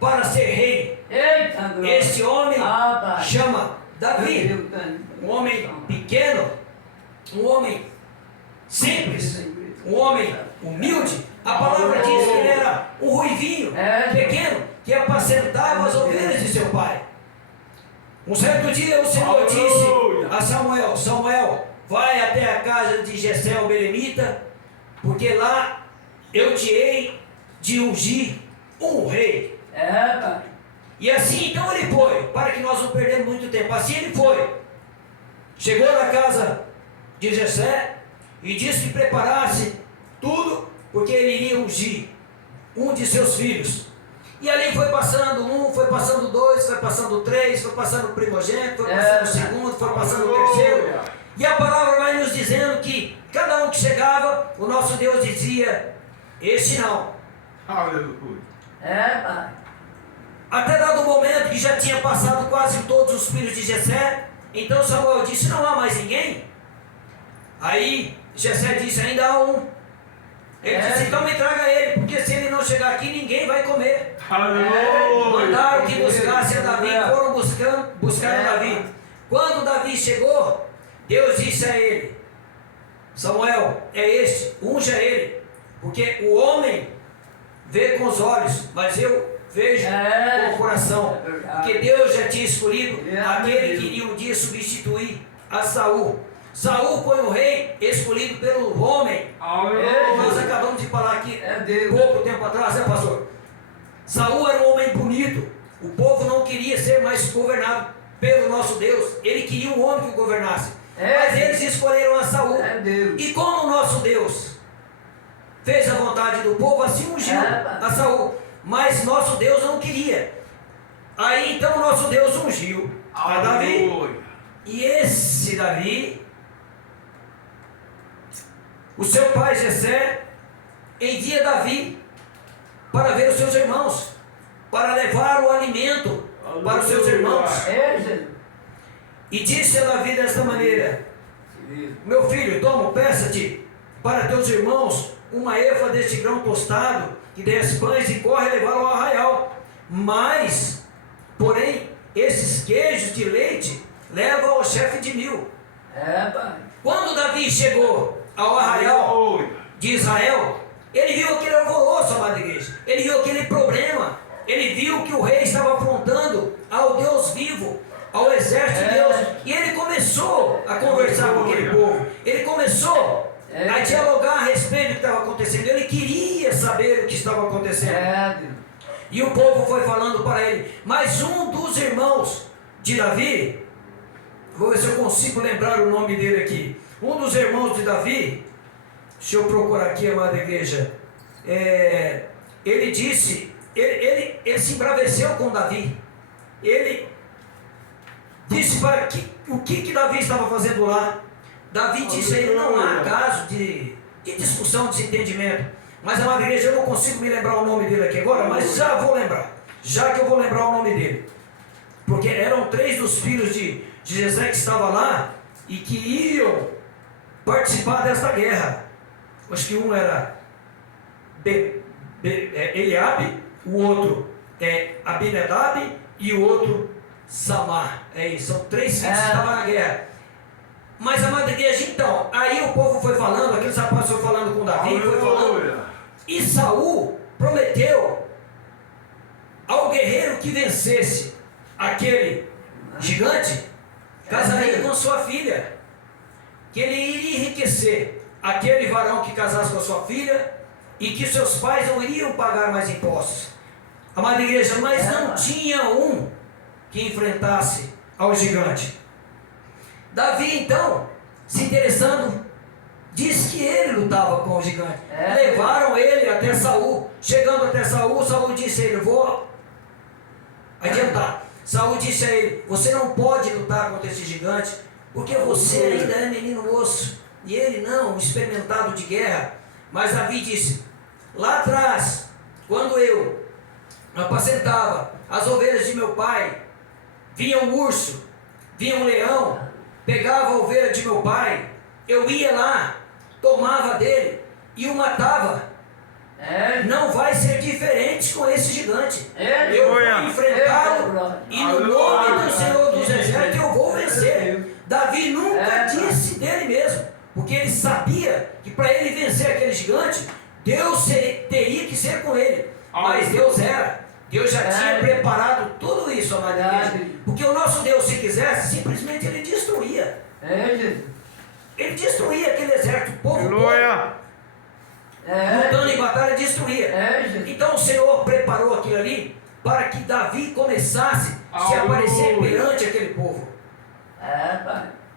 para ser rei. Esse homem chama Davi, um homem pequeno, um homem simples, um homem humilde. A palavra diz que ele era um ruivinho pequeno que apacentava as ovelhas de seu pai. Um certo dia o Senhor disse a Samuel: Samuel, vai até a casa de Jessé o belemita, porque lá eu te hei de ungir um rei. E assim então ele foi, para que nós não perdemos muito tempo. Assim ele foi, chegou na casa de Jessé e disse que preparasse tudo, porque ele iria ungir um de seus filhos. E ali foi passando um, foi passando dois, foi passando três, foi passando o primogênito, foi passando o segundo, foi passando o terceiro. E a palavra vai nos dizendo que cada um que chegava, o nosso Deus dizia: este não. Aleluia. Até dado o momento que já tinha passado quase todos os filhos de Jessé, então Samuel disse: não há mais ninguém? Aí Jessé disse: ainda há um. Ele disse: então me traga ele, porque se ele não chegar aqui, ninguém vai comer. Mandaram que buscasse a Davi, foram buscar Davi. Quando Davi chegou, Deus disse a ele: Samuel, é este, unja ele, porque o homem vê com os olhos, mas eu vejo com o coração, porque Deus já tinha escolhido aquele que iria um dia substituir a Saul. Saul foi um rei escolhido pelo homem. Nós acabamos de falar aqui pouco tempo atrás, né, pastor? Saul era um homem bonito. O povo não queria ser mais governado pelo nosso Deus. Ele queria um homem que governasse. Mas eles escolheram a Saul. E como o nosso Deus fez a vontade do povo, assim ungiu a Saul. Mas nosso Deus não queria. Aí então nosso Deus ungiu a Davi. E esse Davi, o seu pai Jessé envia Davi para ver os seus irmãos, para levar o alimento para os seus irmãos. E disse a Davi desta maneira: meu filho, toma, peça-te para teus irmãos uma efa deste grão tostado e 10 pães, e corre levá-lo ao arraial. Mas, porém, esses queijos de leite leva ao chefe de 1000. Quando Davi chegou ao arraial de Israel, ele viu aquele alvoroço, amada igreja. Ele viu aquele problema. Ele viu que o rei estava afrontando ao Deus vivo, ao exército de Deus. E ele começou a conversar com aquele povo. Ele começou a dialogar a respeito do que estava acontecendo. Ele queria saber o que estava acontecendo. E o povo foi falando para ele. Mas um dos irmãos de Davi, vou ver se eu consigo lembrar o nome dele aqui. Um dos irmãos de Davi, deixa eu procurar aqui, amada igreja. Ele disse, ele se embraveceu com Davi. Ele disse para o que Davi estava fazendo lá. Davi disse a ele: não há caso de discussão, desentendimento. Mas, amada igreja, eu não consigo me lembrar o nome dele aqui agora, mas já vou lembrar. Já que eu vou lembrar o nome dele. Porque eram 3 dos filhos de Jessé que estavam lá e que iam participar desta guerra. Acho que um era Eliabe, o outro é Abinadab e o outro Samar. É isso, são 3 filhos que estavam na guerra. Mas, amada igreja, então, aí o povo foi falando, aqueles rapazes foram falando com Davi, foi falando. E Saul prometeu ao guerreiro que vencesse aquele gigante, casaria com sua filha, que ele iria enriquecer aquele varão que casasse com a sua filha, e que seus pais não iriam pagar mais impostos. Amada igreja, mas não tinha um que enfrentasse ao gigante. Davi então, se interessando, diz que ele lutava com o gigante. Levaram ele até Saul. Chegando até Saul, Saul disse a ele: vou adiantar. Saul disse a ele: você não pode lutar contra esse gigante, porque você ainda é menino moço, e ele não, experimentado de guerra. Mas Davi disse: lá atrás, quando eu apacentava as ovelhas de meu pai, vinha um urso, vinha um leão, pegava a ovelha de meu pai, eu ia lá, tomava dele e o matava. não vai ser diferente com esse gigante. Eu vou enfrentá-lo e no nome do Senhor dos Exércitos eu vou vencer. Davi nunca disse dele mesmo, porque ele sabia que para ele vencer aquele gigante, Deus teria que ser com ele. Mas Deus já tinha preparado tudo isso, amado igreja. Porque o nosso Deus, se quisesse, simplesmente ele destruía. Ele destruía aquele exército, o povo todo, lutando em batalha, destruía. Então o Senhor preparou aquilo ali para que Davi começasse a se aparecer perante aquele povo.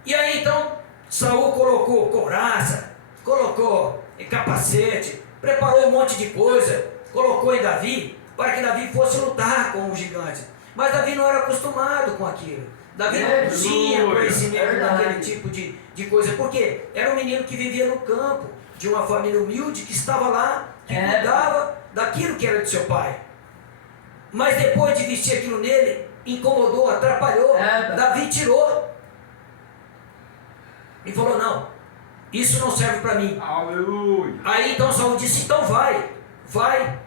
E aí então Saul colocou couraça, colocou capacete, preparou um monte de coisa, colocou em Davi para que Davi fosse lutar com o gigante. Mas Davi não era acostumado com aquilo. Davi não tinha conhecimento daquele tipo de coisa, porque era um menino que vivia no campo, de uma família humilde, que estava lá, que cuidava daquilo que era de seu pai. Mas depois de vestir aquilo nele, incomodou, atrapalhou. Davi tirou e falou: não, isso não serve para mim. Aleluia. Aí então Saul disse: então vai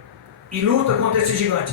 e luta contra esse gigante.